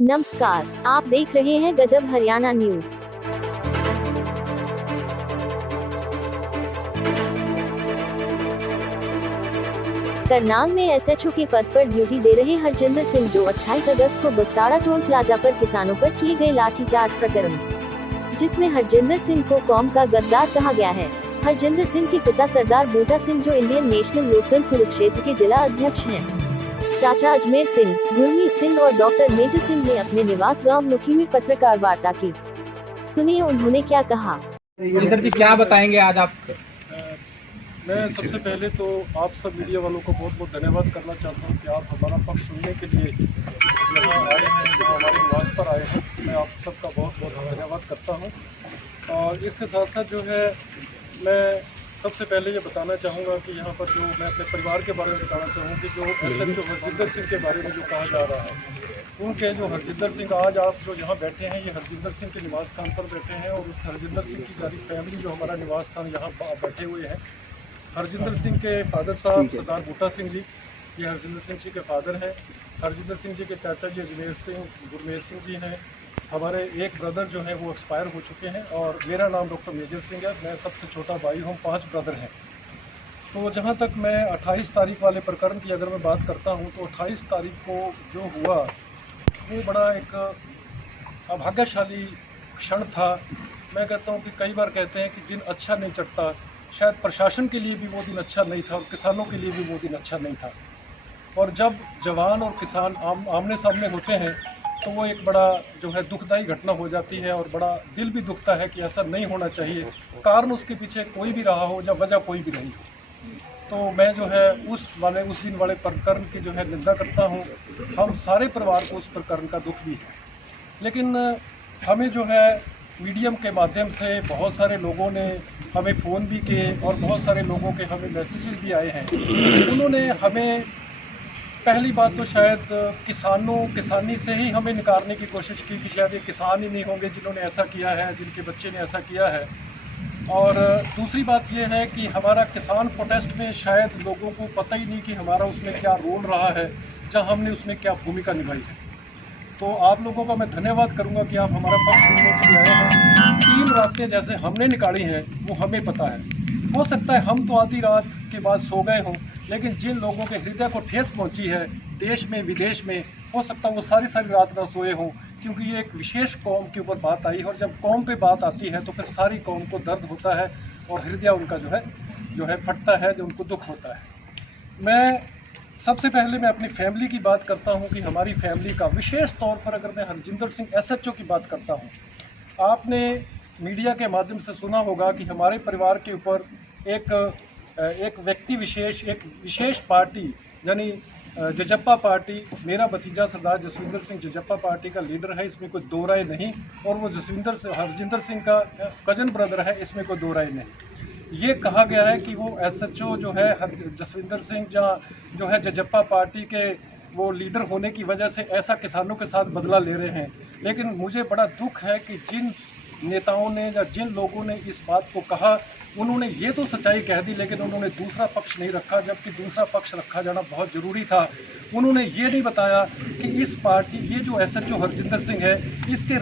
नमस्कार, आप देख रहे हैं गजब हरियाणा न्यूज। करनाल में एसएचओ के पद पर ड्यूटी दे रहे हरजिंदर सिंह, जो 28 अगस्त को बस्ताड़ा टोल प्लाजा पर किसानों पर किए गए लाठीचार्ज प्रकरण, जिसमें हरजिंदर सिंह को कौम का गद्दार कहा गया है। हरजिंदर सिंह के पिता सरदार बूटा सिंह, जो इंडियन नेशनल लोकदल कुरुक्षेत्र के जिला अध्यक्ष हैं, चाचा अजमेर सिंह, गुरमीत सिंह और डॉक्टर मेजर सिंह ने अपने निवास गांव लुखी में पत्रकार वार्ता की। सुनिए उन्होंने क्या कहा। सर जी, क्या बताएंगे आज आप? मैं सबसे पहले तो आप सब मीडिया वालों को बहुत बहुत धन्यवाद करना चाहता हूं कि आप हमारा पक्ष सुनने के लिए यहाँ आए हैं, यहाँ हमारे निवास पर आए हैं। मैं आप सबका बहुत बहुत धन्यवाद करता हूं। और इसके साथ साथ जो है, मैं सबसे पहले ये बताना चाहूँगा कि यहाँ पर जो मैं अपने परिवार के बारे में बताना चाहूँ कि जो एसएचओ हरजिंदर सिंह के बारे में जो कहा जा रहा है, उनके जो हरजिंदर सिंह, आज आप जो यहाँ बैठे हैं, ये हरजिंदर सिंह के निवास स्थान पर बैठे हैं। और उस हरजिंदर सिंह की सारी फैमिली जो हमारा निवास स्थान यहाँ बैठे हुए हैं। हरजिंदर सिंह के फादर साहब सरदार बूटा सिंह जी, ये हरजिंदर सिंह जी के फादर हैं। हरजिंदर सिंह जी के चाचा जी अजमेर सिंह, गुरमेत सिंह जी हैं। हमारे एक ब्रदर जो है वो एक्सपायर हो चुके हैं और मेरा नाम डॉक्टर मेजर सिंह है। मैं सबसे छोटा भाई हूँ, 5 ब्रदर हैं। तो जहाँ तक मैं 28 तारीख वाले प्रकरण की अगर मैं बात करता हूँ, तो 28 तारीख को जो हुआ वो बड़ा एक अभाग्यशाली क्षण था। मैं कहता हूँ कि कई बार कहते हैं कि दिन अच्छा नहीं चढ़ता, शायद प्रशासन के लिए भी वो दिन अच्छा नहीं था और किसानों के लिए भी वो दिन अच्छा नहीं था। और जब जवान और किसान आमने सामने होते हैं तो वो एक बड़ा जो है दुखदाई घटना हो जाती है और बड़ा दिल भी दुखता है कि ऐसा नहीं होना चाहिए। कारण उसके पीछे कोई भी रहा हो या वजह कोई भी रही हो। तो मैं जो है उस दिन वाले प्रकरण की जो है निंदा करता हूँ। हम सारे परिवार को उस प्रकरण का दुख भी है। लेकिन हमें जो है मीडियम के माध्यम से बहुत सारे लोगों ने हमें फ़ोन भी किए और बहुत सारे लोगों के हमें मैसेजेस भी आए हैं। उन्होंने हमें पहली बात तो शायद किसानी से ही हमें निकालने की कोशिश की कि शायद ये किसान ही नहीं होंगे जिन्होंने ऐसा किया है, जिनके बच्चे ने ऐसा किया है। और दूसरी बात ये है कि हमारा किसान प्रोटेस्ट में शायद लोगों को पता ही नहीं कि हमारा उसमें क्या रोल रहा है, जहाँ हमने उसमें क्या भूमिका निभाई है। तो आप लोगों का मैं धन्यवाद करूंगा कि आप हमारा पक्ष सुनने के लिए आए हैं। 3 रातें जैसे हमने निकाली हैं वो हमें पता है। हो सकता है हम तो आधी रात के बाद सो गए हों, लेकिन जिन लोगों के हृदय को ठेस पहुंची है देश में विदेश में, हो सकता है वो सारी रात ना सोए हों, क्योंकि ये एक विशेष कौम के ऊपर बात आई है। और जब कौम पे बात आती है तो फिर सारी कौम को दर्द होता है और हृदय उनका जो है फटता है, जो उनको दुख होता है। मैं सबसे पहले मैं अपनी फैमिली की बात करता हूं कि हमारी फैमिली का विशेष तौर पर अगर मैं हरजिंदर सिंह एसएचओ की बात करता हूं, आपने मीडिया के माध्यम से सुना होगा कि हमारे परिवार के ऊपर एक व्यक्ति विशेष, एक विशेष पार्टी यानी जजप्पा पार्टी, मेरा भतीजा सरदार जसविंदर सिंह जजप्पा पार्टी का लीडर है, इसमें कोई दो राय नहीं। और वो हरजिंदर सिंह का कजन ब्रदर है, इसमें कोई दो राय नहीं। ये कहा गया है कि वो एसएचओ जो है जसविंदर सिंह जो है जजप्पा पार्टी के वो लीडर होने की वजह से ऐसा किसानों के साथ बदला ले रहे हैं। लेकिन मुझे बड़ा दुख है कि जिन नेताओं ने या जिन लोगों ने इस बात को कहा, उन्होंने ये तो सच्चाई कह दी, लेकिन उन्होंने दूसरा पक्ष नहीं रखा, जबकि दूसरा पक्ष रखा जाना बहुत ज़रूरी था। उन्होंने ये नहीं बताया कि इस पार्टी, ये जो एसएचओ हरजिंदर सिंह है, इसके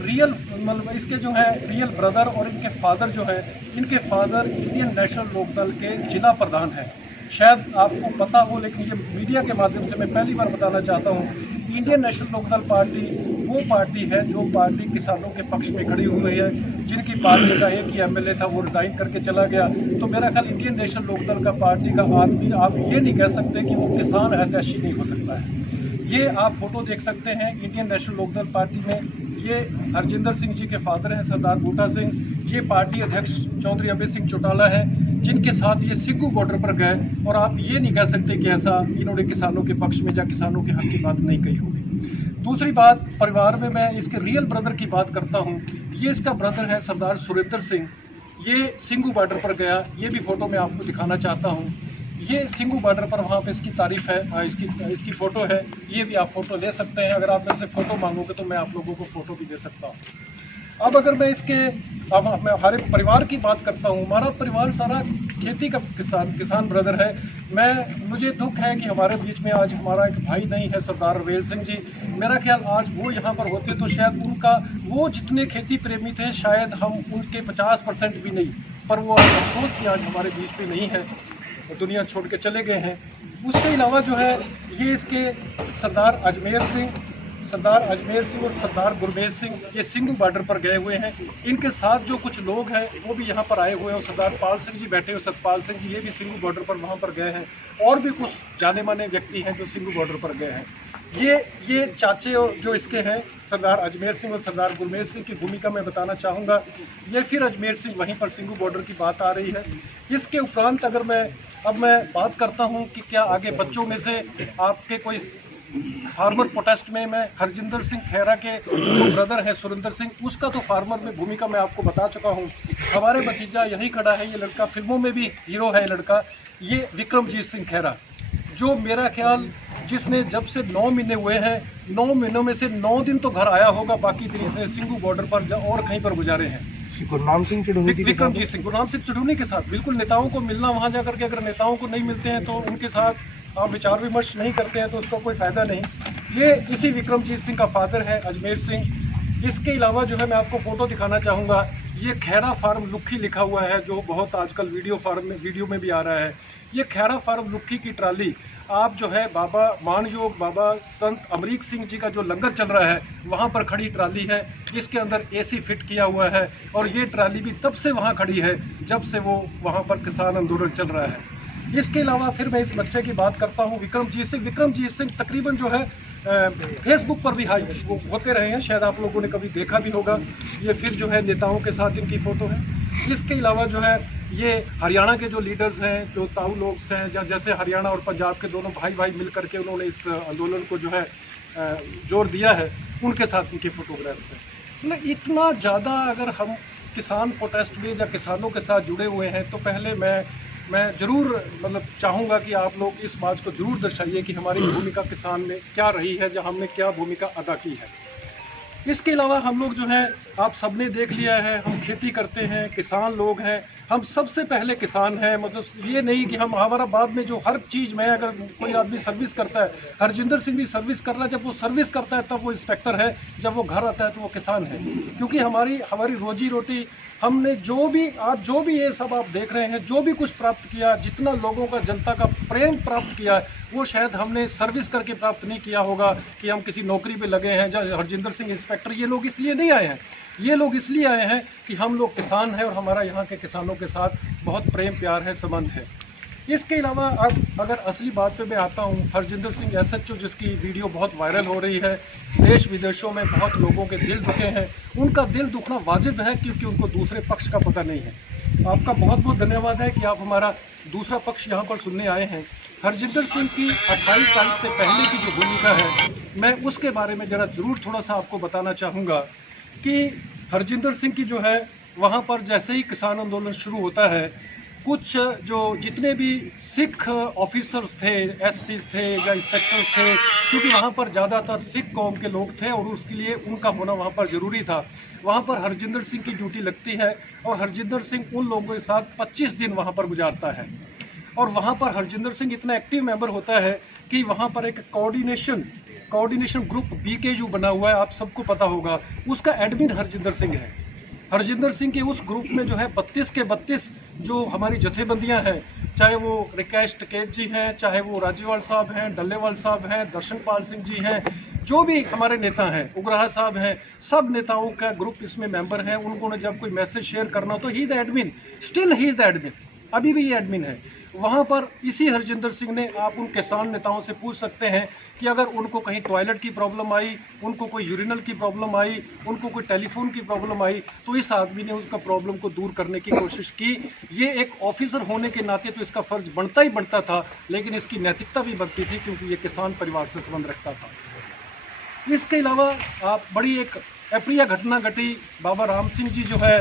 इसके जो है रियल ब्रदर और इनके फादर जो है, इनके फादर इंडियन नेशनल लोकदल के जिला प्रधान हैं। शायद आपको पता हो, लेकिन ये मीडिया के माध्यम से मैं पहली बार बताना चाहता हूँ। इंडियन नेशनल लोकदल पार्टी वो पार्टी है जो पार्टी किसानों के पक्ष में खड़ी हुई है। जिनकी पार्टी का एक ही एमएलए था, वो रिजाइन करके चला गया। तो मेरा ख्याल इंडियन नेशनल लोकदल का पार्टी का आदमी, आप ये नहीं कह सकते कि वो किसान हितैषी नहीं हो सकता है। ये आप फोटो देख सकते हैं इंडियन नेशनल लोकदल पार्टी में। ये हरजिंदर सिंह जी के फादर हैं सरदार बूटा सिंह, ये पार्टी अध्यक्ष चौधरी अभय सिंह चौटाला है, जिनके साथ ये सिक्कू बॉर्डर पर गए। और आप ये नहीं कह सकते कि ऐसा इन्होंने किसानों के पक्ष में या किसानों के हक की बात नहीं कही होगी। दूसरी बात, परिवार में मैं इसके रियल ब्रदर की बात करता हूँ। ये इसका ब्रदर है सरदार सुरेंद्र सिंह। ये सिंगू बॉर्डर पर गया, ये भी फोटो मैं आपको दिखाना चाहता हूँ। ये सिंगू बॉर्डर पर वहाँ पे इसकी तारीफ है, इसकी फ़ोटो है। ये भी आप फ़ोटो ले सकते हैं। अगर आप मेरे से फ़ोटो मांगोगे तो मैं आप लोगों को फ़ोटो भी दे सकता हूँ। अब अगर मैं हमारे परिवार की बात करता हूँ, हमारा परिवार सारा खेती का किसान ब्रदर है। मुझे दुख है कि हमारे बीच में आज हमारा एक भाई नहीं है, सरदार रवेल सिंह जी। मेरा ख्याल आज वो यहाँ पर होते तो शायद उनका वो जितने खेती प्रेमी थे शायद हम उनके 50% भी नहीं, पर वो अफसोस कि आज हमारे बीच में नहीं है, दुनिया छोड़ के चले गए हैं। उसके अलावा जो है ये इसके सरदार अजमेर सिंह और सरदार गुरमेज सिंह ये सिंघू बॉर्डर पर गए हुए हैं। इनके साथ जो कुछ लोग हैं वो भी यहाँ पर आए हुए हैं। सरदार पाल सिंह जी बैठे हुए, सतपाल सिंह जी, ये भी सिंघू बॉर्डर पर वहाँ पर गए हैं। और भी कुछ जाने माने व्यक्ति हैं जो सिंघू बॉर्डर पर गए हैं। ये चाचे जो इसके हैं सरदार अजमेर सिंह और सरदार गुरमेज सिंह की भूमिका मैं बताना चाहूँगा। ये फिर अजमेर सिंह वहीं पर सिंघू बॉर्डर की बात आ रही है। इसके उपरांत अगर मैं बात करता हूँ कि क्या आगे बच्चों में से आपके कोई फार्मर प्रोटेस्ट में मैं हरजिंदर सिंह खैरा के जो ब्रदर है सुरेंद्र सिंह, उसका तो फार्मर में भूमिका मैं आपको बता चुका हूँ। हमारे भतीजा यही खड़ा है, ये लड़का फिल्मों में भी हीरो है। लड़का ये विक्रमजीत सिंह खैरा, जो मेरा ख्याल जिसने जब से 9 महीने हुए हैं, 9 महीनों में से 9 दिन तो घर आया होगा, बाकी दिन से सिंघू बॉर्डर पर और कहीं पर गुजारे हैं। गुरनाम सिंह चढ़ूनी के साथ बिल्कुल नेताओं को मिलना, वहाँ जाकर के अगर नेताओं को नहीं मिलते हैं तो उनके साथ आप विचार विमर्श नहीं करते हैं तो उसका कोई फ़ायदा नहीं। ये इसी विक्रमजीत सिंह का फादर है अजमेर सिंह। इसके अलावा जो है मैं आपको फ़ोटो दिखाना चाहूँगा। ये खैरा फार्म लुक्खी लिखा हुआ है, जो बहुत आजकल वीडियो में भी आ रहा है। ये खैरा फार्म लुक्खी की ट्राली आप जो है बाबा मानयोग बाबा संत अमरीक सिंह जी का जो लंगर चल रहा है वहाँ पर खड़ी ट्राली है। इसके अंदर AC फिट किया हुआ है और ये ट्राली भी तब से वहाँ खड़ी है जब से वो वहाँ पर किसान आंदोलन चल रहा है। इसके अलावा फिर मैं इस बच्चे की बात करता हूँ विक्रमजीत सिंह तकरीबन जो है फेसबुक पर भी वो होते रहे हैं, शायद आप लोगों ने कभी देखा भी होगा। ये फिर जो है नेताओं के साथ इनकी फ़ोटो है। इसके अलावा जो है ये हरियाणा के जो लीडर्स हैं, जो ताऊ लोग हैं, जैसे हरियाणा और पंजाब के दोनों भाई मिल करके उन्होंने इस आंदोलन को जो है जोर दिया है, उनके साथ इनकी फ़ोटोग्राफ्स हैं। मतलब इतना ज़्यादा अगर हम किसान प्रोटेस्ट में या किसानों के साथ जुड़े हुए हैं तो पहले मैं ज़रूर चाहूँगा कि आप लोग इस बात को ज़रूर दर्शाइए कि हमारी भूमिका किसान में क्या रही है, या हमने क्या भूमिका अदा की है। इसके अलावा हम लोग जो है आप सबने देख लिया है, हम खेती करते हैं, किसान लोग हैं, हम सबसे पहले किसान हैं। ये नहीं कि हमारा बाद में जो हर चीज़ में अगर कोई आदमी सर्विस करता है, हरजिंदर सिंह भी सर्विस कर रहा है, जब वो सर्विस करता है तब वो इंस्पेक्टर है, जब वो घर आता है तो वो किसान है। क्योंकि हमारी रोजी रोटी हमने जो भी ये सब आप देख रहे हैं, जो भी कुछ प्राप्त किया, जितना लोगों का जनता का प्रेम प्राप्त किया, वो शायद हमने सर्विस करके प्राप्त नहीं किया होगा कि हम किसी नौकरी पे लगे हैं। जब हरजिंदर सिंह इंस्पेक्टर, ये लोग इसलिए नहीं आए हैं, ये लोग इसलिए आए हैं कि हम लोग किसान हैं और हमारा यहाँ के किसानों के साथ बहुत प्रेम प्यार है, संबंध है। इसके अलावा अब अगर असली बात पे मैं आता हूँ, हरजिंदर सिंह SHO जिसकी वीडियो बहुत वायरल हो रही है, देश विदेशों में बहुत लोगों के दिल दुखे हैं। उनका दिल दुखना वाजिब है क्योंकि उनको दूसरे पक्ष का पता नहीं है। आपका बहुत बहुत धन्यवाद है कि आप हमारा दूसरा पक्ष यहाँ पर सुनने आए हैं। हरजिंदर सिंह की 28 तारीख से पहले की जो भूमिका है, मैं उसके बारे में ज़रा ज़रूर थोड़ा सा आपको बताना चाहूँगा कि हरजिंदर सिंह की जो है वहाँ पर जैसे ही किसान आंदोलन शुरू होता है, कुछ जो जितने भी सिख ऑफिसर्स थे, SPs थे या इंस्पेक्टर्स थे, क्योंकि वहाँ पर ज़्यादातर सिख कौम के लोग थे और उसके लिए उनका होना वहाँ पर ज़रूरी था। वहाँ पर हरजिंदर सिंह की ड्यूटी लगती है और हरजिंदर सिंह उन लोगों के साथ 25 दिन वहाँ पर गुजारता है। और वहाँ पर हरजिंदर सिंह इतना एक्टिव मेंबर होता है कि वहाँ पर एक कोऑर्डिनेशन ग्रुप BKU बना हुआ है, आप सबको पता होगा। उसका एडमिन हरजिंदर सिंह है। हरजिंदर सिंह के उस ग्रुप में जो है 32 के 32 जो हमारी जथेबंदियां हैं, चाहे वो रिकेश टिकैत जी हैं, चाहे वो राजीवाल साहब हैं, डल्लेवाल साहब हैं, दर्शनपाल सिंह जी हैं, जो भी हमारे नेता हैं, उग्राहा साहब हैं, सब नेताओं का ग्रुप इसमें मेंबर हैं। उनको जब कोई मैसेज शेयर करना हो तो he the admin, still he is the admin, अभी भी ये एडमिन है। वहाँ पर इसी हरजिंदर सिंह ने, आप उन किसान नेताओं से पूछ सकते हैं कि अगर उनको कहीं टॉयलेट की प्रॉब्लम आई, उनको कोई यूरिनल की प्रॉब्लम आई, उनको कोई टेलीफोन की प्रॉब्लम आई, तो इस आदमी ने उसका प्रॉब्लम को दूर करने की कोशिश की। ये एक ऑफिसर होने के नाते तो इसका फ़र्ज बनता ही बनता था, लेकिन इसकी नैतिकता भी बनती थी क्योंकि ये किसान परिवार से संबंध रखता था। इसके अलावा आप बड़ी एक अप्रिय घटना घटी, बाबा राम सिंह जी जो है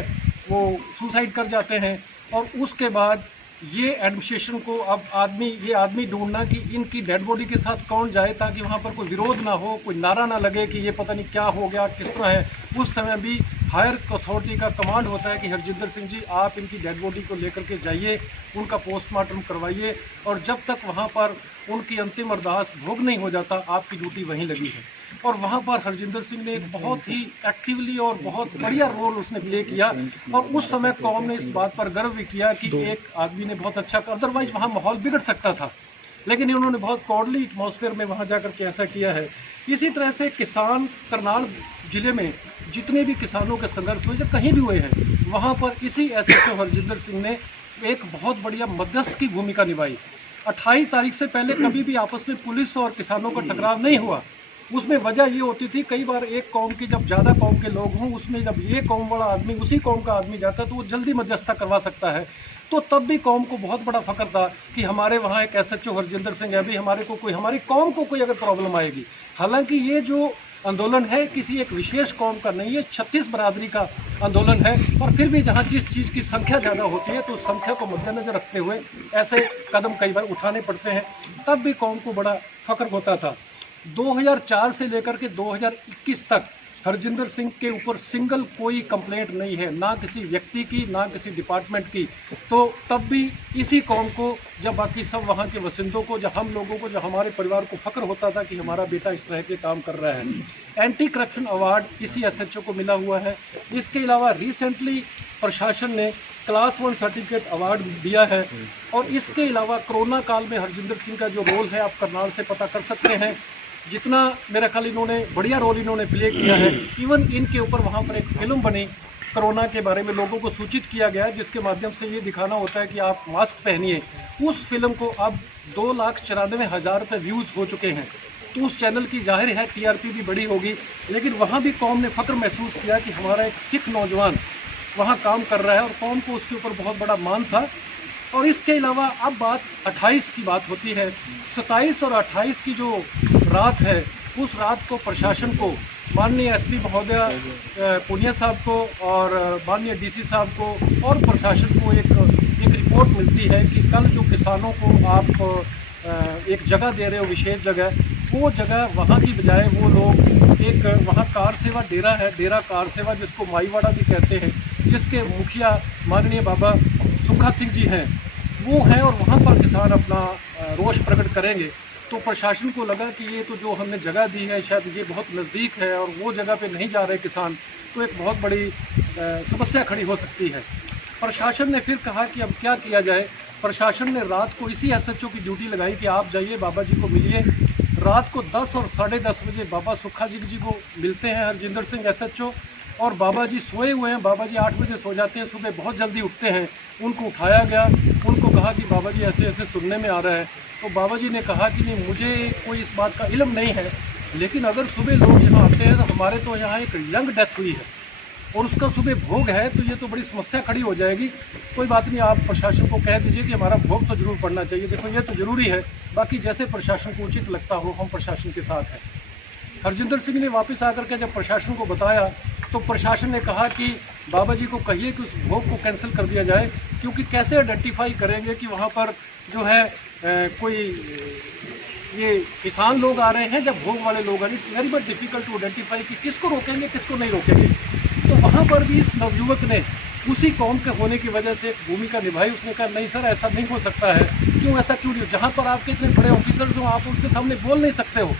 वो सुसाइड कर जाते हैं और उसके बाद ये एडमिनिस्ट्रेशन को अब ये आदमी ढूंढना कि इनकी डेड बॉडी के साथ कौन जाए ताकि वहाँ पर कोई विरोध ना हो, कोई नारा ना लगे कि ये पता नहीं क्या हो गया, किस तरह है। उस समय भी हायर अथॉरिटी का कमांड होता है कि हरजिंदर सिंह जी आप इनकी डेड बॉडी को लेकर के जाइए, उनका पोस्टमार्टम करवाइए, और जब तक वहाँ पर उनकी अंतिम अरदास भोग नहीं हो जाता आपकी ड्यूटी वहीं लगी है। और वहाँ पर हरजिंदर सिंह ने एक बहुत ही एक्टिवली और बहुत बढ़िया रोल उसने प्ले किया, और उस समय कौम ने इस बात पर गर्व भी किया कि एक आदमी ने बहुत अच्छा, अदरवाइज वहाँ माहौल बिगड़ सकता था, लेकिन इन्होंने बहुत कॉर्डली एटमॉस्फेयर में वहाँ जाकर के ऐसा किया है। इसी तरह से किसान करनाल जिले में जितने भी किसानों के संघर्ष हुए, जो कहीं भी हुए हैं, वहाँ पर इसी SHO हरजिंदर सिंह ने एक बहुत बढ़िया मध्यस्थ की भूमिका निभाई। 28 तारीख से पहले कभी भी आपस में पुलिस और किसानों का टकराव नहीं हुआ। उसमें वजह ये होती थी, कई बार एक कौम की जब ज़्यादा कौम के लोग हों, उसमें जब ये कौम वाला आदमी उसी कौम का आदमी जाता है तो वो जल्दी मध्यस्थता करवा सकता है। तो तब भी कौम को बहुत बड़ा फ़ख्र था कि हमारे वहाँ एक SHO हरजिंदर सिंह है, अभी हमारे को कोई, हमारी कौम को कोई अगर प्रॉब्लम आएगी, हालांकि ये जो आंदोलन है किसी एक विशेष कौम का नहीं है, 36 बरादरी का आंदोलन है, और फिर भी जहाँ जिस चीज़ की संख्या ज़्यादा होती है तो उस संख्या को मद्देनजर रखते हुए ऐसे कदम कई बार उठाने पड़ते हैं। तब भी कौम को बड़ा फ़ख्र होता था। 2004 से लेकर के 2021 तक हरजिंदर सिंह के ऊपर सिंगल कोई कंप्लेंट नहीं है, ना किसी व्यक्ति की, ना किसी डिपार्टमेंट की। तो तब भी इसी कौम को, जब बाकी सब वहाँ के वसिंदों को, जब हम लोगों को, जब हमारे परिवार को फ़ख्र होता था कि हमारा बेटा इस तरह के काम कर रहा है। एंटी करप्शन अवार्ड इसी SHO को मिला हुआ है। इसके अलावा रिसेंटली प्रशासन ने क्लास 1 सर्टिफिकेट अवार्ड दिया है। और इसके अलावा कोरोना काल में हरजिंदर सिंह का जो रोल है, आप करनाल से पता कर सकते हैं, जितना मेरा ख्याल इन्होंने बढ़िया रोल इन्होंने प्ले किया है। इवन इनके ऊपर वहाँ पर एक फिल्म बनी, कोरोना के बारे में लोगों को सूचित किया गया, जिसके माध्यम से ये दिखाना होता है कि आप मास्क पहनिए। उस फिल्म को अब 2,94,000 रुपये व्यूज़ हो चुके हैं। तो उस चैनल की जाहिर है TRP भी बड़ी होगी, लेकिन वहाँ भी कौम ने फ़ख्र महसूस किया कि हमारा एक सिख नौजवान वहाँ काम कर रहा है, और कौम को उसके ऊपर बहुत बड़ा मान था। और इसके अलावा अब बात 28 की बात होती है। 27 और 28 की जो रात है, उस रात को प्रशासन को, माननीय SP महोदय पुनिया साहब को और माननीय DC साहब को और प्रशासन को एक रिपोर्ट मिलती है कि कल जो किसानों को आप एक जगह दे रहे हो, विशेष जगह, वो जगह वहाँ की बजाय वो लोग एक वहाँ कार सेवा डेरा है, डेरा कार सेवा जिसको माईवाड़ा भी कहते हैं, जिसके मुखिया माननीय बाबा सुखा सिंह जी हैं, वो हैं, और वहाँ पर किसान अपना रोष प्रकट करेंगे। तो प्रशासन को लगा कि ये तो जो हमने जगह दी है शायद ये बहुत नज़दीक है और वो जगह पे नहीं जा रहे किसान, तो एक बहुत बड़ी समस्या खड़ी हो सकती है। प्रशासन ने फिर कहा कि अब क्या किया जाए। प्रशासन ने रात को इसी SHO की ड्यूटी लगाई कि आप जाइए बाबा जी को मिलिए। रात को 10 और 10:30 बजे बाबा सुखा जी को मिलते हैं हरजिंदर सिंह SHO, और बाबा जी सोए हुए हैं। बाबा जी 8 बजे सो जाते हैं, सुबह बहुत जल्दी उठते हैं। उनको उठाया गया, उनको कहा कि बाबा जी ऐसे ऐसे सुनने में आ रहा है। तो बाबा जी ने कहा कि नहीं, मुझे कोई इस बात का इल्म नहीं है, लेकिन अगर सुबह लोग यहाँ आते हैं तो हमारे तो यहाँ एक यंग डेथ हुई है और उसका सुबह भोग है, तो ये तो बड़ी समस्या खड़ी हो जाएगी। कोई बात नहीं, आप प्रशासन को कह दीजिए कि हमारा भोग तो जरूर पड़ना चाहिए। देखो ये तो ज़रूरी है, बाकी जैसे प्रशासन को उचित लगता हो हम प्रशासन के साथ हैं। हरजिंदर सिंह ने वापस आकर के जब प्रशासन को बताया तो प्रशासन ने कहा कि बाबा जी को कहिए कि उस भोग को कैंसिल कर दिया जाए, क्योंकि कैसे आइडेंटिफाई करेंगे कि वहाँ पर जो है कोई ये किसान लोग आ रहे हैं जब भोग वाले लोग आ रहे हैं। It's very much difficult to identify कि किसको रोकेंगे किसको नहीं रोकेंगे। तो वहाँ पर भी इस नवयुवक ने उसी कौम के होने की वजह से भूमिका निभाई। उसने कहा नहीं सर, ऐसा नहीं हो सकता है। क्यों ऐसा क्यों नहीं? जहाँ पर आपके इतने बड़े ऑफिसर जो आप उसके सामने बोल नहीं सकते हो।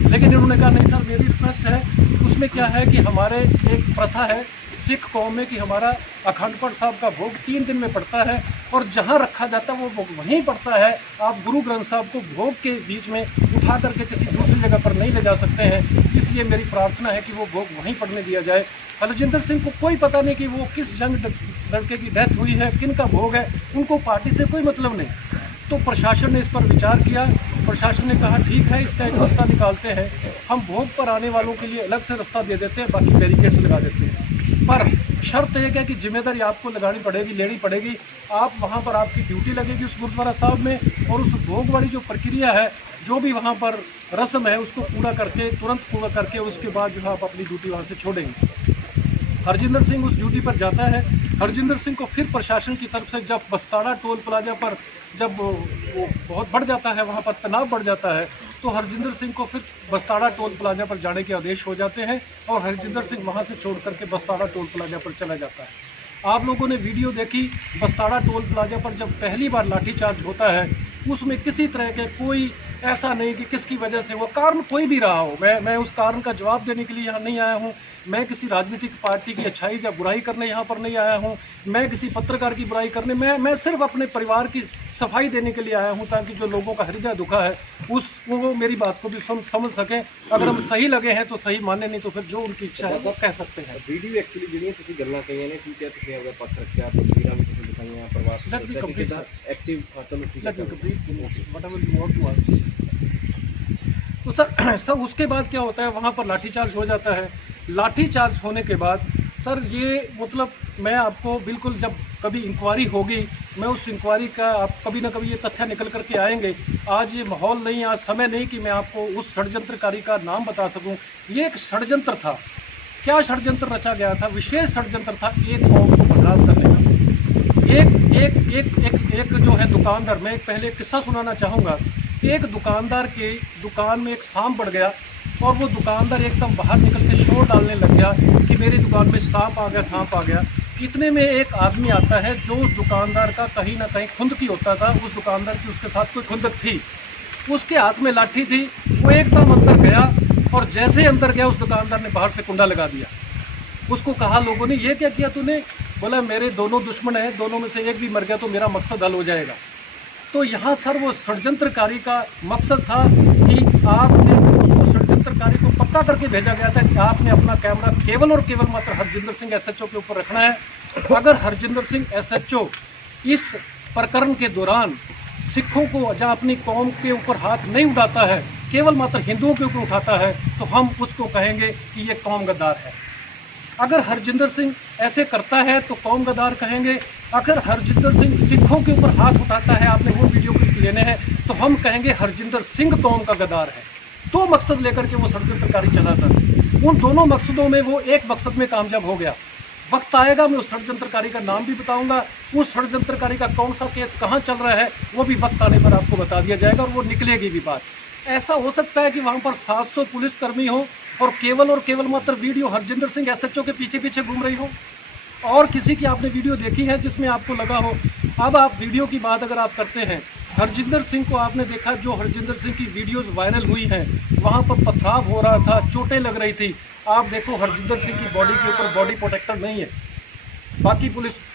लेकिन इन्होंने कहा नहीं सर, मेरी रिक्वेस्ट है। उसमें क्या है कि हमारे एक प्रथा है सिख कौम में कि हमारा अखंड पाठ साहब का भोग 3 दिन में पड़ता है और जहाँ रखा जाता है वो भोग वहीं पड़ता है। आप गुरु ग्रंथ साहब को भोग के बीच में उठा करके किसी दूसरी जगह पर नहीं ले जा सकते हैं। इसलिए मेरी प्रार्थना है कि वो भोग वहीं पड़ने दिया जाए। हरजिंदर सिंह को कोई पता नहीं कि वो किस जंग लड़के की डेथ हुई है, किन का भोग है, उनको पार्टी से कोई मतलब नहीं। तो प्रशासन ने इस पर विचार किया। प्रशासन ने कहा ठीक है, इसका एक रास्ता निकालते हैं, हम भोग पर आने वालों के लिए अलग से रास्ता दे देते हैं, बाकी बैरिकेड्स लगा देते हैं। पर शर्त एक है कि जिम्मेदारी आपको लगानी पड़ेगी, लेनी पड़ेगी। आप वहाँ पर आपकी ड्यूटी लगेगी उस गुरुद्वारा साहब में, और उस भोग वाली जो प्रक्रिया है, जो भी वहाँ पर रस्म है, उसको पूरा करके, तुरंत पूरा करके उसके बाद जो है आप अपनी ड्यूटी वहाँ से छोड़ेंगे। हरजिंदर सिंह उस ड्यूटी पर जाता है। हरजिंदर सिंह को फिर प्रशासन की तरफ से जब बस्ताड़ा टोल प्लाजा पर जब वो बहुत बढ़ जाता है, वहाँ पर तनाव बढ़ जाता है, तो हरजिंदर सिंह को फिर बस्ताड़ा टोल प्लाजा पर जाने के आदेश हो जाते हैं और हरजिंदर सिंह वहां से छोड़ करके बस्ताड़ा टोल प्लाजा पर चला जाता है। आप लोगों ने वीडियो देखी, बस्ताड़ा टोल प्लाजा पर जब पहली बार लाठीचार्ज होता है उसमें किसी तरह के कोई ऐसा नहीं कि किसकी वजह से, वो कारण कोई भी रहा हो, मैं उस कारण का जवाब देने के लिए यहाँ नहीं आया हूँ। मैं किसी राजनीतिक पार्टी की अच्छाई या बुराई करने यहाँ पर नहीं आया हूँ, मैं किसी पत्रकार की बुराई करने, मैं सिर्फ अपने परिवार की सफाई देने के लिए आया हूँ, ताकि जो लोगों का हृदय दुखा है वो मेरी बात को भी समझ सकें। अगर हम सही लगे हैं तो सही माने, नहीं तो फिर जो उनकी इच्छा है वो कह सकते हैं। ਵੀਡੀਓ ਐਕਚੁਅਲੀ ਜਿਹੜੀਆਂ ਤੁਸੀਂ ਗੱਲਾਂ ਕਹੀਆਂ ਨੇ, ਠੀਕ ਹੈ, ਤੁਸੀਂ ਆਪਣਾ ਪੱਖ ਰੱਖਿਆ, ਤਸਵੀਰਾਂ ਵੀ ਤੁਸੀਂ ਦਿਖਾਈਆਂ, ਪ੍ਰਵਾਸੀ ਐਕਟਿਵ ਤੁਹਾਨੂੰ ਠੀਕ है। तो सर उसके बाद क्या होता है, वहाँ पर लाठीचार्ज हो जाता है। लाठीचार्ज होने के बाद सर ये मतलब मैं आपको बिल्कुल, जब कभी इंक्वायरी होगी मैं उस इंक्वायरी का आप कभी ना कभी ये तथ्य निकल करके आएंगे। आज ये माहौल नहीं, आज समय नहीं कि मैं आपको उस षड्यंत्रकारी का नाम बता सकूं। ये एक षड्यंत्र था। क्या षड्यंत्र रचा गया था? विशेष षड्यंत्र था एक कौम को बदनाम करने का। एक जो है दुकानदार, मैं पहले किस्सा सुनाना चाहूँगा। एक दुकानदार के दुकान में एक सांप बढ़ गया और वो दुकानदार एकदम बाहर निकल के शोर डालने लग गया कि मेरी दुकान में सांप आ गया, सांप आ गया। इतने में एक आदमी आता है जो उस दुकानदार का कहीं ना कहीं खुंदकी होता था, उस दुकानदार की उसके साथ कोई खुंदक थी, उसके हाथ में लाठी थी। वो एकदम अंदर गया और जैसे अंदर गया उस दुकानदार ने बाहर से कुंडा लगा दिया। उसको कहा लोगों ने, ये क्या किया तूने? बोला मेरे दोनों दुश्मन हैं, दोनों में से एक भी मर गया तो मेरा मकसद हल हो जाएगा। तो यहाँ सर वो षड्यंत्रकारी का मकसद था कि आपने उसको षड्यंत्रकारी को पक्का करके भेजा गया था कि आपने अपना कैमरा केवल और केवल मात्र हरजिंदर सिंह एसएचओ के ऊपर रखना है। अगर हरजिंदर सिंह एसएचओ इस प्रकरण के दौरान सिखों को या अपनी कौम के ऊपर हाथ नहीं उठाता है, केवल मात्र हिंदुओं के ऊपर उठाता है, तो हम उसको कहेंगे कि ये कौम गद्दार है। अगर हरजिंदर सिंह ऐसे करता है तो कौम गद्दार कहेंगे। अगर हरजिंदर सिंह सिखों के ऊपर हाथ उठाता है, आपने वो वीडियो क्लिप लेने हैं, तो हम कहेंगे हरजिंदर सिंह कौम का गद्दार है। दो मकसद लेकर के वो षड्यंत्रकारी चला सर। उन दोनों मकसदों में वो एक मकसद में कामयाब हो गया। वक्त आएगा मैं उस षड्यंत्रकारी का नाम भी बताऊंगा, उस षड्यंत्रकारी का कौन सा केस कहाँ चल रहा है वो भी वक्त आने पर आपको बता दिया जाएगा और वो निकलेगी भी बात। ऐसा हो सकता है कि वहाँ पर 700 पुलिसकर्मी हो और केवल मात्र वीडियो हरजिंदर सिंह एसएचओ के पीछे पीछे घूम रही हो, और किसी की आपने वीडियो देखी है जिसमें आपको लगा हो। अब आप वीडियो की बात अगर आप करते हैं, हरजिंदर सिंह को आपने देखा, जो हरजिंदर सिंह की वीडियोस वायरल हुई हैं, वहाँ पर पथराव हो रहा था, चोटें लग रही थी। आप देखो हरजिंदर सिंह की बॉडी के ऊपर बॉडी प्रोटेक्टर नहीं है, बाकी पुलिस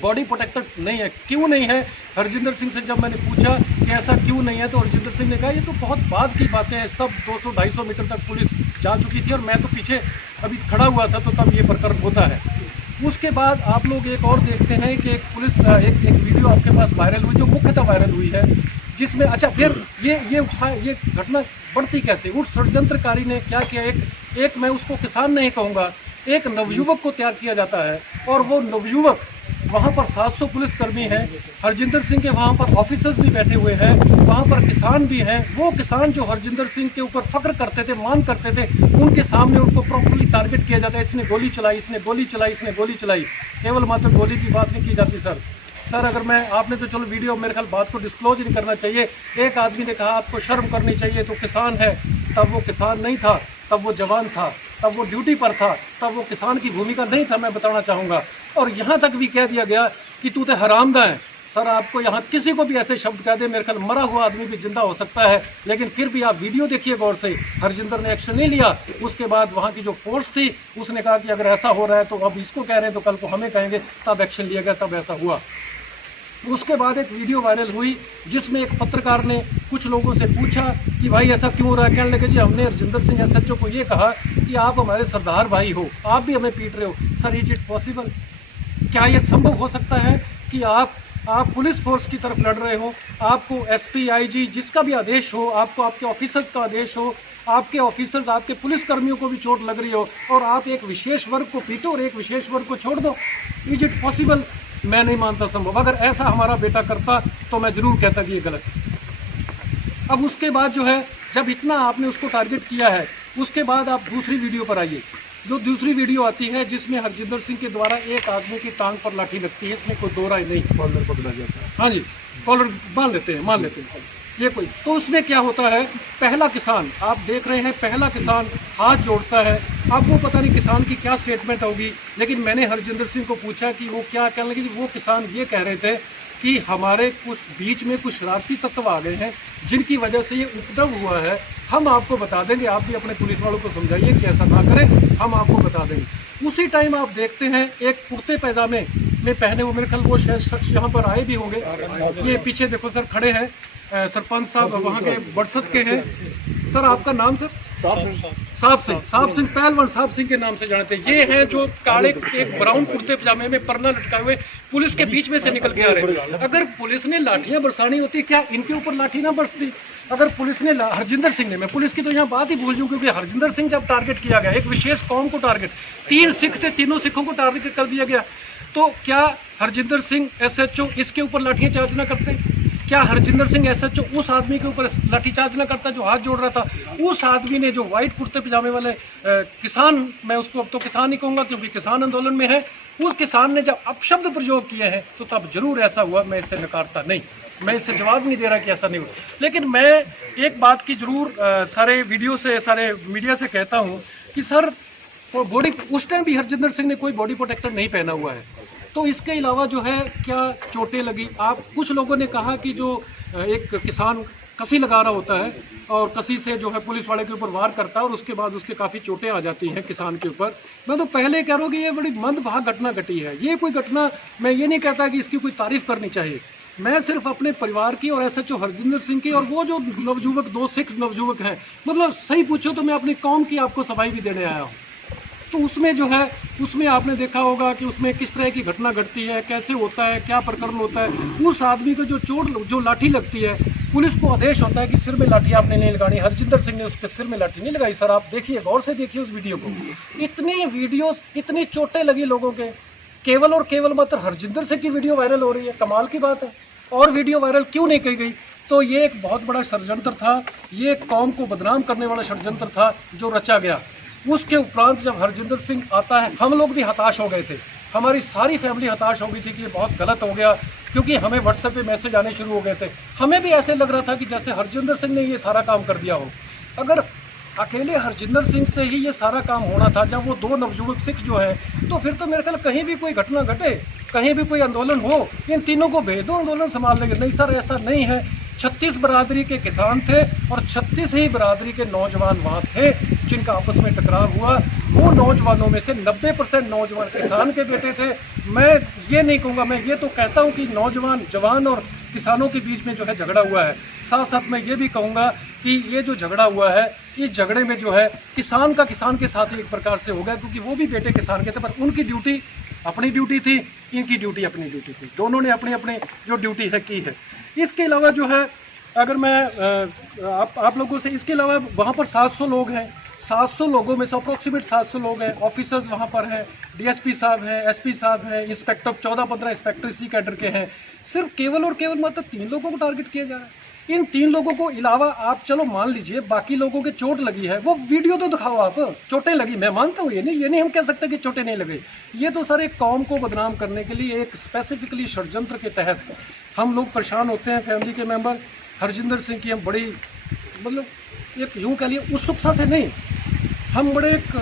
बॉडी प्रोटेक्टर नहीं है। क्यों नहीं है? हरजिंदर सिंह से जब मैंने पूछा कि ऐसा क्यों नहीं है, तो हरजिंदर सिंह ने कहा ये तो बहुत बाद की बातें हैं, सब 200-250 मीटर तक पुलिस जा चुकी थी और मैं तो पीछे अभी खड़ा हुआ था, तो तब ये प्रकरण होता है। उसके बाद आप लोग एक और देखते हैं कि एक पुलिस एक वीडियो आपके पास वायरल हुई, जो मुख्यतः वायरल हुई है, जिसमें अच्छा फिर ये घटना बढ़ती कैसे? उस षड्यंत्रकारी ने क्या किया, एक मैं उसको किसान नहीं कहूँगा, एक नवयुवक को तैयार किया जाता है और वो नवयुवक, वहाँ पर 700 पुलिसकर्मी हैं, हरजिंदर सिंह के वहाँ पर ऑफिसर्स भी बैठे हुए हैं, वहाँ पर किसान भी हैं। वो किसान जो हरजिंदर सिंह के ऊपर फख्र करते थे, मान करते थे, उनके सामने उनको प्रॉपरली टारगेट किया जाता है। इसने गोली चलाई, इसने गोली चलाई, इसने गोली चलाई। केवल मात्र गोली की बात नहीं की जाती सर अगर मैं, आपने तो चलो वीडियो मेरे ख्याल बात को डिस्क्लोज नहीं करना चाहिए। एक आदमी ने कहा आपको शर्म करनी चाहिए, तो किसान है, तब वो किसान नहीं था, तब वो जवान था, तब वो ड्यूटी पर था, तब वो किसान की भूमिका नहीं था, मैं बताना चाहूँगा। और यहाँ तक भी कह दिया गया कि तू तो हरामदा है। सर आपको यहाँ किसी को भी ऐसे शब्द कह दे, मेरे ख्याल मरा हुआ आदमी भी जिंदा हो सकता है, लेकिन फिर भी आप वीडियो देखिए गौर से। हरजिंदर ने एक्शन नहीं लिया। उसके बाद वहाँ की जो फोर्स थी उसने कहा कि अगर ऐसा हो रहा है तो अब इसको कह रहे हैं तो कल को हमें कहेंगे, तब एक्शन लिया गया, तब ऐसा हुआ। उसके बाद एक वीडियो वायरल हुई जिसमें एक पत्रकार ने कुछ लोगों से पूछा कि भाई ऐसा क्यों हो रहा है। कहने लगे जी हमने हरजिंदर सिंह एसएचओ को ये कहा कि आप हमारे सरदार भाई हो, आप भी हमें पीट रहे हो। Sir is it possible? क्या ये संभव हो सकता है कि आप पुलिस फोर्स की तरफ लड़ रहे हो, आपको एसपी आईजी जिसका भी आदेश हो, आपको आपके ऑफिसर्स का आदेश हो, आपके ऑफिसर्स आपके पुलिसकर्मियों को भी चोट लग रही हो और आप एक विशेष वर्ग को पीटो और एक विशेष वर्ग को छोड़ दो? Is it possible? मैं नहीं मानता संभव। अगर ऐसा हमारा बेटा करता तो मैं जरूर कहता कि ये गलत है। अब उसके बाद जो है, जब इतना आपने उसको टारगेट किया है, उसके बाद आप दूसरी वीडियो पर आइए। जो दूसरी वीडियो आती है जिसमें हरजिंदर सिंह के द्वारा एक आदमी की टांग पर लाठी लगती है, इसमें कोई दो राय नहीं, कॉलर पकड़ा जाता है। हाँ जी, कॉलर मान लेते हैं। ये कोई तो उसमें क्या होता है, पहला किसान आप देख रहे हैं, पहला किसान हाथ जोड़ता है। अब वो पता नहीं किसान की क्या स्टेटमेंट होगी, लेकिन मैंने हरजिंदर सिंह को पूछा कि वो क्या कहने लगे। वो किसान ये कह रहे थे कि हमारे कुछ बीच में कुछ शरारती तत्व आ गए हैं जिनकी वजह से ये उपद्रव हुआ है, हम आपको बता देंगे, आप भी अपने पुलिस वालों को समझाइए कि ऐसा ना करें, हम आपको बता देंगे। उसी टाइम आप देखते हैं एक कुर्ते पैजामे में पहने हुए, मेरे ख्याल वो शख्स यहाँ पर आए भी होंगे, ये पीछे देखो सर खड़े हैं, सरपंच साहब वहाँ के बरसत के हैं। सर आपका नाम सर? साहब सिंह पहलवान साहब सिंह के नाम से जानते हैं। ये है जो काले एक ब्राउन कुर्ते पजामे में परना लटकाए हुए पुलिस के बीच में से निकल के आ रहे हैं। अगर पुलिस ने लाठियां बरसानी होती, क्या इनके ऊपर लाठी ना बरसती? अगर पुलिस ने हरजिंदर सिंह ने, मैं पुलिस की तो यहाँ बात ही भूल जाऊँ, क्योंकि हरजिंदर सिंह जब टारगेट किया गया, एक विशेष कौम को टारगेट, 3 सिख थे, तीनों सिखों को टारगेट कर दिया गया, तो क्या हरजिंदर सिंह SHO इसके ऊपर लाठियां चार्ज ना करते? क्या हरजिंदर सिंह SHO उस आदमी के ऊपर लाठीचार्ज ना करता जो हाथ जोड़ रहा था? उस आदमी ने जो व्हाइट कुर्ते पजामे वाले किसान, मैं उसको अब तो किसान ही कहूँगा क्योंकि किसान आंदोलन में है, उस किसान ने जब अपशब्द प्रयोग किए हैं तो तब जरूर ऐसा हुआ। मैं इससे नकारता नहीं, मैं इससे जवाब नहीं दे रहा कि ऐसा नहीं हुआ, लेकिन मैं एक बात की जरूर सारे वीडियो से, सारे मीडिया से कहता हूँ कि सर बॉडी, उस टाइम भी हरजिंदर सिंह ने कोई बॉडी प्रोटेक्टर नहीं पहना हुआ है, तो इसके अलावा जो है क्या चोटें लगी? आप कुछ लोगों ने कहा कि जो एक किसान कसी लगा रहा होता है और कसी से जो है पुलिस वाले के ऊपर वार करता है और उसके बाद उसके काफ़ी चोटें आ जाती हैं किसान के ऊपर। मैं तो पहले कह रहा हूँ कि ये बड़ी मंदभाग घटना घटी है। ये कोई घटना, मैं ये नहीं कहता कि इसकी कोई तारीफ करनी चाहिए, मैं सिर्फ अपने परिवार की और SHO हरजिंदर सिंह की और वो जो नवयुवक, 2 सिख नवयुवक हैं, मतलब सही पूछो तो मैं अपनी कौम की आपको सफाई भी देने आया हूँ। तो उसमें जो है, उसमें आपने देखा होगा कि उसमें किस तरह की घटना घटती है, कैसे होता है, क्या प्रकरण होता है। उस आदमी को जो चोट, जो लाठी लगती है, पुलिस को आदेश होता है कि सिर में लाठी आपने नहीं लगानी। हरजिंदर सिंह ने उसके सिर में लाठी नहीं लगाई। सर आप देखिए, गौर से देखिए उस वीडियो को, इतनी वीडियो, इतनी चोटें लगी लोगों के, केवल और केवल मात्र हरजिंदर सिंह की वीडियो वायरल हो रही है। कमाल की बात है। और वीडियो वायरल क्यों नहीं की गई? तो ये एक बहुत बड़ा षड्यंत्र था, ये कौम को बदनाम करने वाला षड्यंत्र था जो रचा गया। उसके उपरांत जब हरजिंदर सिंह आता है, हम लोग भी हताश हो गए थे, हमारी सारी फैमिली हताश हो गई थी कि ये बहुत गलत हो गया, क्योंकि हमें व्हाट्सएप पे मैसेज आने शुरू हो गए थे। हमें भी ऐसे लग रहा था कि जैसे हरजिंदर सिंह ने ये सारा काम कर दिया हो। अगर अकेले हरजिंदर सिंह से ही ये सारा काम होना था, जब वो 2 नवयुवक सिख जो है, तो फिर तो मेरे ख्याल कहीं भी कोई घटना घटे, कहीं भी कोई आंदोलन हो, इन तीनों को भेज दो, आंदोलन संभाल लेंगे। नहीं सर, ऐसा नहीं है। 36 बरादरी के किसान थे और 36 ही बरादरी के नौजवान वहाँ थे जिनका आपस में टकराव हुआ। वो नौजवानों में से 90% नौजवान किसान के बेटे थे। मैं ये नहीं कहूँगा, मैं ये तो कहता हूँ कि नौजवान, जवान और किसानों के बीच में जो है झगड़ा हुआ है। साथ साथ मैं ये भी कहूँगा कि ये जो झगड़ा हुआ है, इस झगड़े में जो है किसान का किसान के साथ ही एक प्रकार से हो गया, क्योंकि वो भी बेटे किसान के थे, पर उनकी ड्यूटी अपनी ड्यूटी थी, इनकी ड्यूटी अपनी ड्यूटी थी। दोनों ने अपनी अपनी जो ड्यूटी है की है। इसके अलावा जो है, अगर मैं आप लोगों से, इसके अलावा वहाँ पर 700 लोग हैं, 700 लोगों में से अप्रोक्सीमेट 700 लोग हैं। ऑफिसर्स वहाँ पर हैं, DSP साहब हैं, SP साहब हैं, इंस्पेक्टर 14-15 इंस्पेक्टर इसी कैडर के हैं। सिर्फ केवल और केवल मात्र 3 लोगों को टारगेट किया जा रहा है। इन 3 लोगों को अलावा आप चलो मान लीजिए बाकी लोगों के चोट लगी है, वो वीडियो तो दिखाओ आप, चोटें लगी, मैं मानता हूँ, ये नहीं हम कह सकते कि चोटें नहीं लगी। ये तो सर एक कौम को बदनाम करने के लिए एक स्पेसिफिकली षड्यंत्र के तहत हम लोग परेशान होते हैं, फैमिली के मेंबर। हरजिंदर सिंह की हम बड़ी, मतलब एक यूँ कह लिए उत्सुकता से नहीं, हम बड़े एक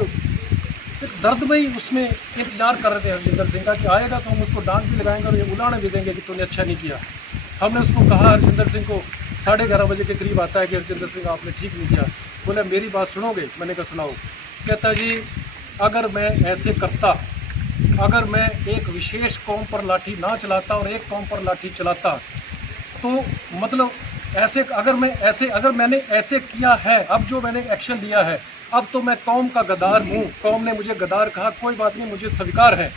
दर्दमयी उसमें इंतजार कर रहे थे हरजिंदर सिंह का कि आएगा तो हम उसको डांट भी लगाएंगे और ये उलाने भी देंगे कि तूने अच्छा नहीं किया। हमने उसको कहा, हरजिंदर सिंह को 11:30 बजे के करीब आता है कि हरजिंदर सिंह आपने ठीक नहीं किया। बोले मेरी बात सुनोगे? मैंने कहा सुनाओ। कहता जी, अगर मैं ऐसे करता, अगर मैं एक विशेष कौम पर लाठी ना चलाता और एक कौम पर लाठी चलाता, तो मतलब ऐसे अगर मैंने ऐसे किया है, अब जो मैंने एक्शन लिया है, अब तो मैं कौम का गद्दार हूँ। कौम ने मुझे गद्दार कहा, कोई बात नहीं, मुझे स्वीकार है।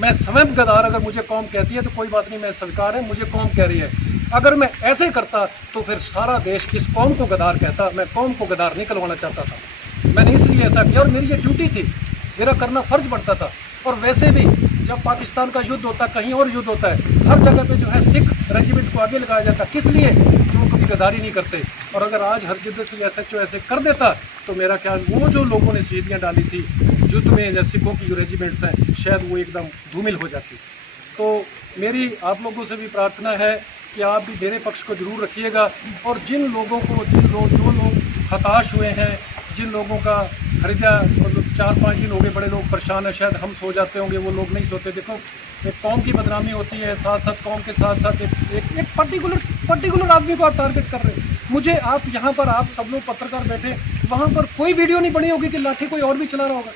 मैं स्वयं गद्दार, अगर मुझे कौम कहती है तो कोई बात नहीं, मैं स्वीकार है, मुझे कौम कह रही है। अगर मैं ऐसे करता तो फिर सारा देश इस कौम को गद्दार कहता। मैं कौम को गद्दार नहीं करवाना चाहता था, मैंने इसलिए ऐसा किया और मेरी ये ड्यूटी थी, मेरा करना फर्ज बनता था। और वैसे भी जब पाकिस्तान का युद्ध होता है, कहीं और युद्ध होता है, हर जगह पे जो है सिख रेजिमेंट को आगे लगाया जाता। किस लिए? कि वो कभी गद्दारी नहीं करते। और अगर आज हरजिंदर सिंह SHO ऐसे कर देता तो मेरा ख्याल वो जो लोगों ने शहीदियाँ डाली थी युद्ध में, या सिखों की जो रेजिमेंट्स हैं, शायद वो एकदम धूमिल हो जाती। तो मेरी आप लोगों से भी प्रार्थना है कि आप भी मेरे पक्ष को जरूर रखिएगा। और जिन लोगों को जो लोग हताश हुए हैं, जिन लोगों का खरीदा मतलब 4-5 दिन हो गए, बड़े लोग परेशान है, शायद हम सो जाते होंगे, वो लोग नहीं सोते। देखो एक कौम की बदनामी होती है, साथ साथ कौम के साथ साथ एक पर्टिकुलर आदमी को आप टारगेट कर रहे हैं। मुझे आप यहाँ पर आप सब लोग पत्रकार बैठे, वहाँ पर कोई वीडियो नहीं बनी होगी कि लाठी कोई और भी चला रहा होगा।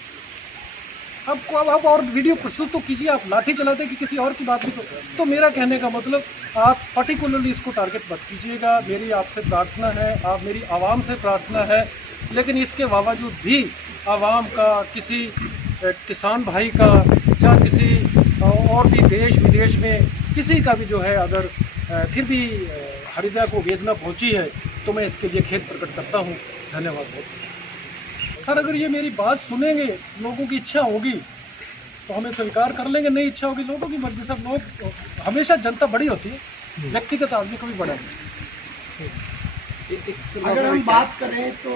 आपको अब आप और वीडियो प्रस्तुत तो कीजिए, आप लाठी चलाते कि किसी और की बात भी तो मेरा कहने का मतलब आप पर्टिकुलरली इसको टारगेट मत कीजिएगा। मेरी आपसे प्रार्थना है, आप मेरी आवाम से प्रार्थना है, लेकिन इसके बावजूद भी आवाम का, किसी किसान भाई का या किसी और भी देश विदेश में किसी का भी जो है अगर फिर भी हृदय को वेदना पहुंची है तो मैं इसके लिए खेद प्रकट करता हूं। धन्यवाद बहुत। सर अगर ये मेरी बात सुनेंगे, लोगों की इच्छा होगी तो हमें स्वीकार कर लेंगे, नहीं इच्छा होगी लोगों की मर्जी। सब लोग हमेशा जनता बड़ी होती है, व्यक्तिगत आदमी कभी बड़ा नहीं। अगर हम बात करें तो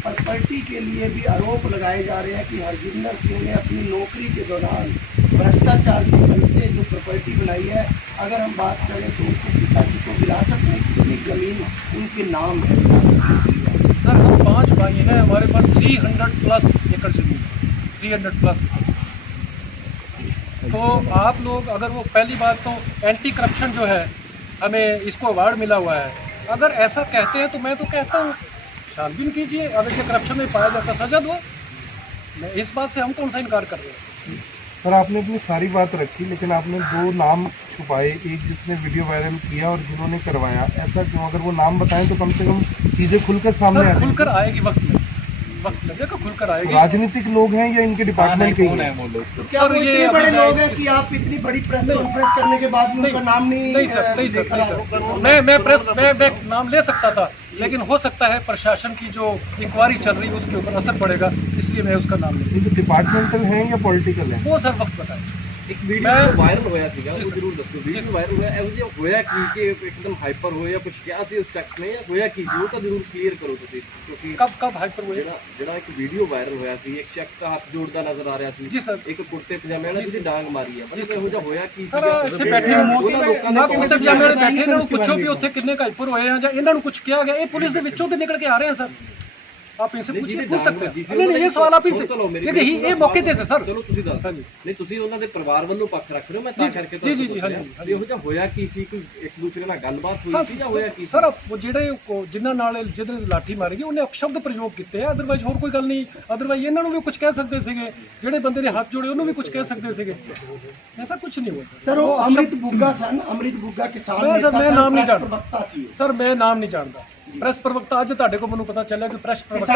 प्रॉपर्टी के लिए भी आरोप लगाए जा रहे हैं कि हरजिंदर सिंह ने अपनी नौकरी के दौरान भ्रष्टाचार के चलते जो प्रॉपर्टी बनाई है, अगर हम बात करें तो उनके पिताजी को विरासत में कितनी जमीन उनके नाम है? सर हम 5 भाई हैं, हमारे पास 300+ एकड़ जमीन, 300+ एकड़। तो आप लोग अगर वो पहली बात तो एंटी करप्शन जो है हमें इसको अवार्ड मिला हुआ है, अगर ऐसा कहते हैं तो मैं तो कहता हूँ छानबीन कीजिए, अगर ये करप्शन में पाया जाता सजा दो। मैं इस बात से हम कौन सा इनकार कर रहे हैं। सर आपने अपनी सारी बात रखी, लेकिन आपने 2 नाम छुपाए, एक जिसने वीडियो वायरल किया और जिन्होंने करवाया। ऐसा क्यों? अगर वो नाम बताएं तो कम से कम चीजें खुलकर सामने आ खुलकर आएगी, वक्त लगेगा, खुलकर आएगी। राजनीतिक लोग हैं या इनके डिपार्टमेंट के कौन है वो लोग? क्या वो इतने बड़े लोग हैं कि आप इतनी बड़ी प्रेस कॉन्फ्रेंस करने के बाद भी उनका नाम नहीं सर। मैं नाम ले सकता था, लेकिन हो सकता है प्रशासन की जो इंक्वायरी चल रही है उसके ऊपर असर पड़ेगा, इसलिए मैं उसका नाम नहीं। ये डिपार्टमेंटल हैं या पॉलिटिकल हैं? वो सर वक्त बताए। एक वीडियो वायरल होया सीगा, वो जरूर दसो वीडियो वायरल होया एवो जे होया कि एकदम हाइपर हो या कुछ क्या सी उस शख्स ने होया कि वो तो जरूर क्लियर करो तुसी, क्योंकि कब हाइपर हुए? जेड़ा एक वीडियो वायरल होया सी, एक शख्स का हाथ जोड़दा नजर आ रहा सी जी सर, एक कुर्ते पजामे वाला जिसने डांग मारी है, मतलब ਇਹੋ ਜਿਹਾ ਹੋਇਆ ਕੀ ਸਰ ਇੱਥੇ ਬੈਠੇ ਨਾ ਕੁੱਤੇ ਪਜਾਮੇ ਵਾਲੇ ਬੈਠੇ ਇਹਨਾਂ ਨੂੰ ਪੁੱਛੋ ਵੀ ਉੱਥੇ ਕਿੰਨੇ ਹਾਈਪਰ ਹੋਏ ਆ ਜਾਂ ਇਹਨਾਂ ਨੂੰ ਕੁਝ ਕਿਹਾ ਗਿਆ। ਇਹ ਪੁਲਿਸ ਦੇ ਵਿੱਚੋਂ ਤੇ ਨਿਕਲ ਕੇ आ रहे हैं सर, आप इनसे पूछ सकते हैं। नहीं ये सवाल आप इनसे, देखिए ये मौके ਤੇ सर ਚਲੋ ਤੁਸੀਂ ਦੱਸ ਨਹੀਂ, ਤੁਸੀਂ ਉਹਨਾਂ ਦੇ ਪਰਿਵਾਰ ਵੱਲੋਂ ਪੱਖ ਰੱਖ ਰਹੇ ਹੋ, ਮੈਂ ਤਾਂ ਕਰਕੇ ਜੀ ਇਹੋ ਜਿਹਾ ਹੋਇਆ ਕੀ ਸੀ, ਕੋਈ ਇੱਕ ਦੂਸਰੇ ਨਾਲ ਗੱਲਬਾਤ ਹੋਈ ਸੀ ਜਾਂ ਹੋਇਆ ਕੀ ਸਰ? ਉਹ ਜਿਹੜੇ ਜਿਨ੍ਹਾਂ ਨਾਲ ਜਿਹਦੇ ਲਾਠੀ ਮਾਰੀ ਗਈ ਉਹਨੇ ਅਪਸ਼ਬਦ ਪ੍ਰਯੋਗ ਕੀਤੇ ਆ, ਅਦਰਵਾਈਜ਼ ਹੋਰ ਕੋਈ ਗੱਲ ਨਹੀਂ। ਅਦਰਵਾਈਜ਼ ਇਹਨਾਂ ਨੂੰ ਵੀ ਕੁਝ ਕਹਿ ਸਕਦੇ ਸੀਗੇ, ਜਿਹੜੇ ਬੰਦੇ ਦੇ ਹੱਥ ਜੋੜੇ ਉਹਨੂੰ ਵੀ ਕੁਝ ਕਹਿ ਸਕਦੇ ਸੀਗੇ। ऐसा कुछ नहीं हुआ सर। वो अमृत बुग्गा सन, अमृत बुग्गा किसान नेता मैं नाम नहीं जानता प्रवक्ता सी सर, मैं नाम नहीं जानता। प्रेस प्रवक्ता अज ਤੁਹਾਡੇ ਕੋਲ ਮੈਨੂੰ पता चलिया कि प्रेस प्रवक्ता,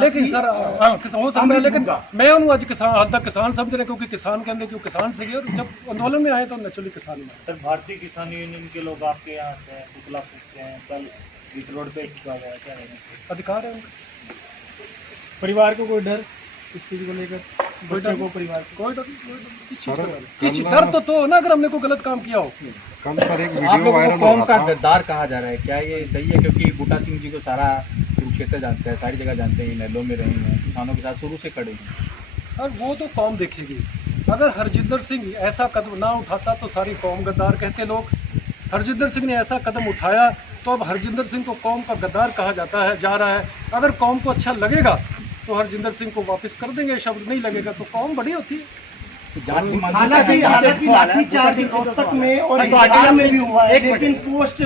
लेकिन सर हाँ हो सकता है, लेकिन मैं उन्होंने अज किसान हद तक किसान समझ रहे, क्योंकि किसान कहते कि वो किसान से, और जब आंदोलन में आए तो नेचुरली किसान में। सर भारतीय किसान यूनियन के लोग आपके यहाँ से पुतला फूकते हैं, कल बीच रोड पे किया गया, क्या अधिकार है उनका। परिवार को कोई डर इस चीज़ को लेकर, बच्चों को, परिवार को कोई डर डर तो हो ना, अगर हमने कोई गलत काम किया हो। कम पर एक आप वीडियो लोगों वायरल को कौन हुआ का था। गद्दार कहा जा रहा है, क्या ये सही है? क्योंकि बूटा सिंह जी को सारा कुरुक्षेत्र जानते हैं, सारी जगह जानते हैं, नैलो में रहे हैं, किसानों के साथ शुरू से खड़े हैं। और वो तो कौम देखेगी। अगर हरजिंदर सिंह ऐसा कदम ना उठाता तो सारी कौम गद्दार कहते लोग। हरजिंदर सिंह ने ऐसा कदम उठाया तो अब हरजिंदर सिंह को कौम का गद्दार कहा जाता है, जा रहा है। अगर कौम को अच्छा लगेगा तो हरजिंदर सिंह को वापस कर देंगे, शब्द नहीं लगेगा तो कौम बड़ी होती है। हालांकि लाठीचार्ज रोहतक में और हिसार में भी हुआ है, लेकिन पोस्ट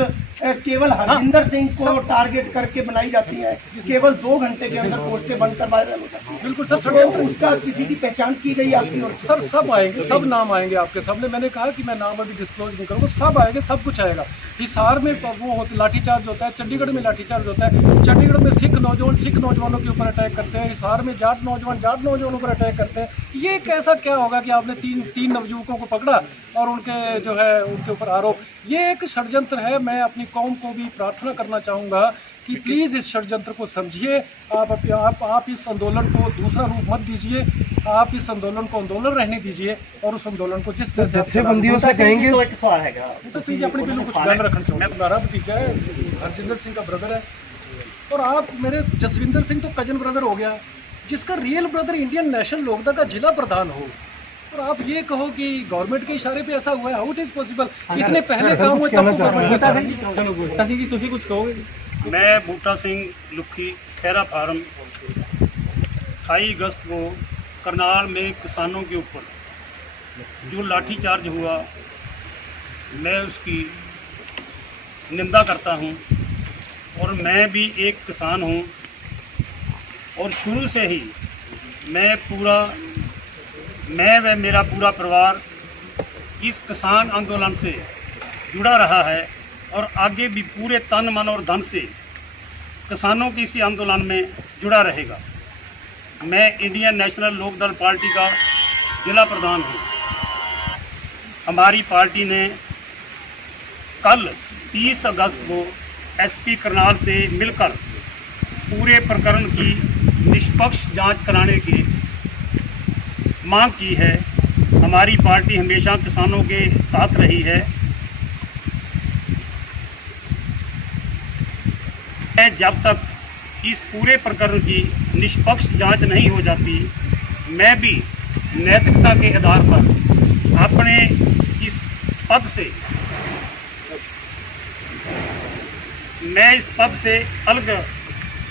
केवल हरजिंदर सिंह को टारगेट करके बनाई जाती है। केवल 2 घंटे के अंदर पोस्टें बनकर वायरल हो जाती है। बिल्कुल सर, तो उसका किसी की पहचान की गई आपकी ओर से? सर सब आएंगे, सब नाम आएंगे आपके सामने। मैंने कहा कि मैं नाम अभी डिस्क्लोज नहीं करूँगा, सब आएंगे, सब कुछ आएगा। हिसार में वो लाठीचार्ज होता है, चंडीगढ़ में लाठीचार्ज होता है। चंडीगढ़ में सिख नौजवानों के ऊपर अटैक करते हैं, हिसार में जाट नौजवानों पर अटैक करते हैं। ये कैसा क्या होगा कि आपने तीन नवयुवकों को पकड़ा और उनके जो है उनके ऊपर आरोप, ये एक षड्यंत्र है। मैं अपनी कौम को भी प्रार्थना करना चाहूँगा कि प्लीज़ इस षड्यंत्र को समझिए। आप इस आंदोलन को दूसरा रूप मत दीजिए, आप इस आंदोलन को आंदोलन रहने दीजिए और उस आंदोलन को जिस तरह जत्थेबंदियों से कहेंगे। तो एक सवाल है तो सिंह अपने पहले कुछ ध्यान रखना चाहूँगा। मेरा भतीजा है, हरजिंदर सिंह का ब्रदर है, और आप मेरे जसविंदर सिंह तो कजन ब्रदर हो गया, जिसका real brother Indian National Lokdal का जिला प्रधान हो, और आप ये कहो कि गवर्नमेंट के इशारे पे ऐसा हुआ है, हाउ इट इज पॉसिबल? इतने पहले काम हुए तब ਤੁਸੀਂ ਕੁਝ ਕਹੋਗੇ? मैं बूटा सिंह लुखी खैरा फार्म 28 अगस्त को करनाल में किसानों के ऊपर जो लाठीचार्ज हुआ, मैं उसकी निंदा करता हूं। और मैं भी एक किसान हूं और शुरू से ही मैं व मेरा पूरा परिवार इस किसान आंदोलन से जुड़ा रहा है और आगे भी पूरे तन मन और धन से किसानों के इसी आंदोलन में जुड़ा रहेगा। मैं इंडियन नेशनल लोकदल पार्टी का जिला प्रधान हूँ। हमारी पार्टी ने कल 30 अगस्त को एसपी करनाल से मिलकर पूरे प्रकरण की निष्पक्ष जांच कराने की मांग की है। हमारी पार्टी हमेशा किसानों के साथ रही है। जब तक इस पूरे प्रकरण की निष्पक्ष जांच नहीं हो जाती, मैं भी नैतिकता के आधार पर अपने इस पद से अलग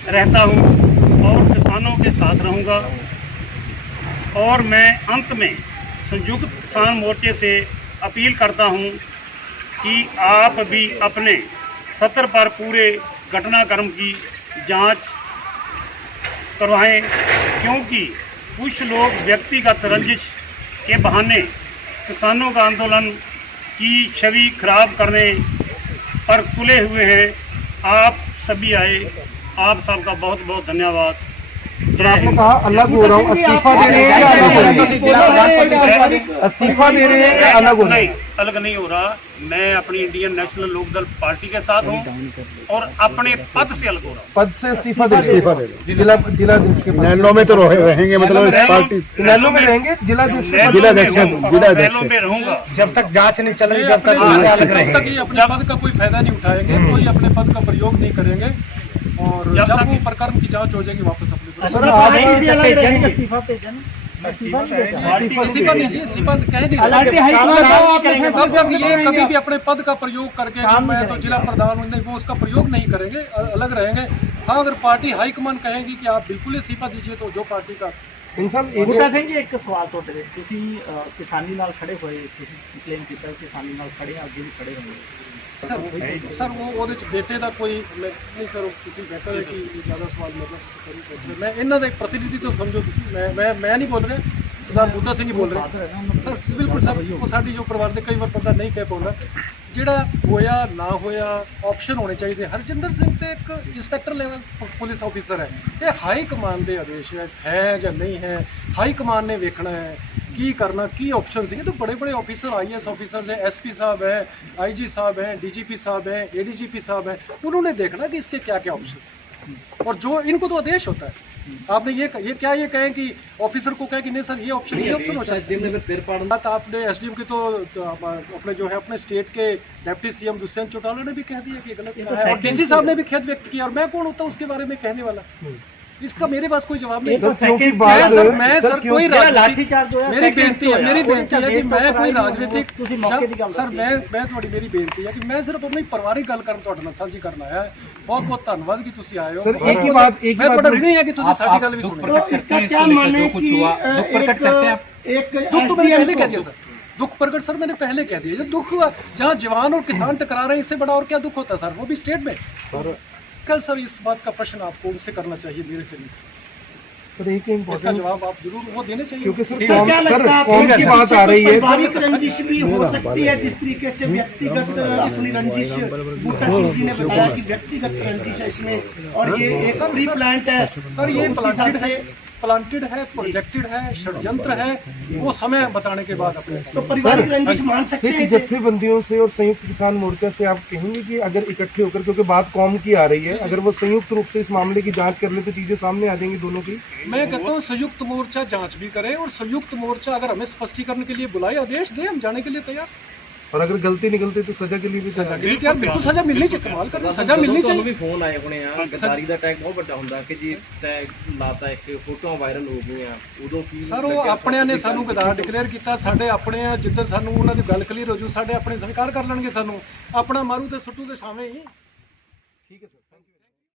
रहता हूं और किसानों के साथ रहूंगा। और मैं अंत में संयुक्त किसान मोर्चे से अपील करता हूं कि आप भी अपने सत्र पर पूरे घटनाक्रम की जांच करवाएं, क्योंकि कुछ लोग व्यक्तिगत रंजिश के बहाने किसानों का आंदोलन की छवि खराब करने पर तुले हुए हैं। आप सभी आए, आप सबका बहुत बहुत धन्यवाद। आपने कहा अलग हो रहा हूँ, इस्तीफा दे रहे हैं या अलग हो रहे हैं? इस्तीफा दे रहे हैं या अलग हो रहे हैं? अलग नहीं हो रहा। मैं अपनी इंडियन नेशनल लोकदल पार्टी के साथ हूँ और अपने पद से अलग हो रहा हूँ। पद से इस्तीफा दे जिलाध्यक्ष के नैलो में तो रहेंगे, मतलब पार्टी नैलो में रहेंगे, जिलाध्यक्ष में रहूंगा जब तक जांच नहीं चल रही, जब तक अलग रहेंगे। अपने पद का कोई फायदा नहीं उठाएंगे, कोई अपने पद का प्रयोग नहीं करेंगे और जब वो प्रकरण की जांच हो जाएगी वापस अपने इस्तीफा दीजिए। इस्तीफा कह दीजिए, कभी भी अपने पद का प्रयोग करके मैं तो जिला प्रधान हूं, वो उसका प्रयोग नहीं करेंगे, अलग रहेंगे। हाँ, अगर पार्टी हाईकमान कहेगी कि आप बिल्कुल इस्तीफा दीजिए तो जो पार्टी का बूटा सिंह जी एक सवाल ਤੁਹਾਡੇ ਤੁਸੀਂ ਕਿਸਾਨੀ ਨਾਲ ਖੜੇ ਹੋਏ, ਤੁਸੀਂ ਕਲੇਮ ਕੀਤਾ ਕਿਸਾਨੀ ਨਾਲ ਖੜੇ ਅੱਗੇ ਵੀ ਖੜੇ ਹੋਣਗੇ। सर वो बेटे का कोई नहीं सर, किसी बेहतर है कि ज़्यादा सवाल मतलब मैं इन्हों का एक प्रतिनिधि तो समझो, मैं नहीं बोल रहा, सरदार बूटा सिंह ही बोल रहे सर। बिल्कुल सर, वो साड़ी जो परिवार के कई बार बंदा नहीं कह पाता, जोड़ा होया ना होया ऑप्शन होने चाहिए। हरजिंदर सिंह तो एक इंस्पैक्टर लेवल पुलिस ऑफिसर है, ये हाई कमान के आदेश है या नहीं है, हाई कमान ने वेखना है की करना, की ऑप्शन है। तो बड़े बड़े ऑफिसर, IAS ऑफिसर हैं, SP साहब हैं, IG साहब हैं, DGP साहब हैं, ADGP साहब हैं, उन्होंने देखना कि इसके क्या क्या ऑप्शन, और जो इनको तो आदेश होता है। आपने ये कहें कि ऑफिसर को कहे कि नहीं सर ये ऑप्शन हो सकता है। आपने SDM की तो अपने जो है अपने स्टेट के डिप्टी CM दुष्यंत चौटाला ने भी कह दिया कि गलत है, और DC साहब ने भी खेद व्यक्त किया, और मैं कौन होता हूँ उसके बारे में कहने वाला? इसका मेरे पास कोई जवाब नहीं। मैं सर कोई मेरी बेनती है कि मैं कोई राजनीतिक सर मैं थोड़ी मेरी बेनती है कि मैं सिर्फ अपनी परिवारिक गल करना साझी करना है। बहुत बहुत धन्यवाद कि तुम आए हो। सर एक ही बात मैं थोड़ा ऋणी है कि तुम साडी गल भी सुनी। तो इसका क्या माने कि एक दुख तो मैंने पहले कह दिया सर, दुख प्रकट सर मैंने पहले कह दिया। दुख जहाँ जवान और किसान टकरा रहे हैं, इससे बड़ा और क्या दुख होता है सर, वो भी स्टेट में। कल सर इस बात का प्रश्न आपको उनसे करना चाहिए, मेरे से नहीं। सर एक इसका जवाब आप जरूर वो देने चाहिए, क्योंकि सर कौन की बात आ रही है, पारिवारिक रंजिश भी हो सकती है। जिस तरीके से व्यक्तिगत अपनी रंजिश बूटा सिंह जी ने बताया कि व्यक्तिगत रंजिश है इसमें, और ये एक प्री प्लांट है सर, ये प्लांटेड है, प्रोजेक्टेड है, षड्यंत्र है, वो समय बताने के बाद अपने। तो पारिवारिक रंजिश मान सकते हैं जत्थेबंदियों से और संयुक्त किसान मोर्चा से आप कहेंगे कि अगर इकट्ठे होकर, क्योंकि बात कौम की आ रही है, अगर वो संयुक्त रूप से इस मामले की जांच कर ले तो चीजें सामने आ जाएंगी दोनों की? मैं कहता हूँ संयुक्त मोर्चा जांच भी करे, और संयुक्त मोर्चा अगर हमें स्पष्टीकरण के लिए बुलाए, आदेश दे, हम जाने के लिए तैयार। और अगर गलती निकलती तो सजा के लिए भी सजा बिल्कुल सजा मिलनी चाहिए, कमाल कर सजा मिलनी ਤੁਹਾਨੂੰ चाहिए। ਵੀ ਫੋਨ ਆਏ ਹੋਣੇ ਆ, ਗਦਾਰੀ ਦਾ ਟੈਗ ਬਹੁਤ ਵੱਡਾ ਹੁੰਦਾ ਕਿ ਜੀ ਟੈਗ ਲਾਤਾ, ਇੱਕ ਫੋਟੋਆਂ ਵਾਇਰਲ ਹੋ ਗਈਆਂ, ਉਦੋਂ ਕੀ ਸਰ ਉਹ ਆਪਣਿਆਂ ਨੇ ਸਾਨੂੰ ਗਦਾਰ ਡਿਕਲੇਅਰ ਕੀਤਾ, ਸਾਡੇ ਆਪਣੇ ਆ, ਜਿੱਦਾਂ ਸਾਨੂੰ ਉਹਨਾਂ ਦੀ ਗੱਲ ਕਲੀਅਰ ਹੋ ਜੂ ਸਾਡੇ ਆਪਣੇ ਸਵੀਕਾਰ ਕਰ ਲੈਣਗੇ, ਸਾਨੂੰ ਆਪਣਾ ਮਾਰੂ ਤੇ ਸੁੱਟੂ ਦੇ ਸਾਵੇਂ ਹੀ। ठीक है सर।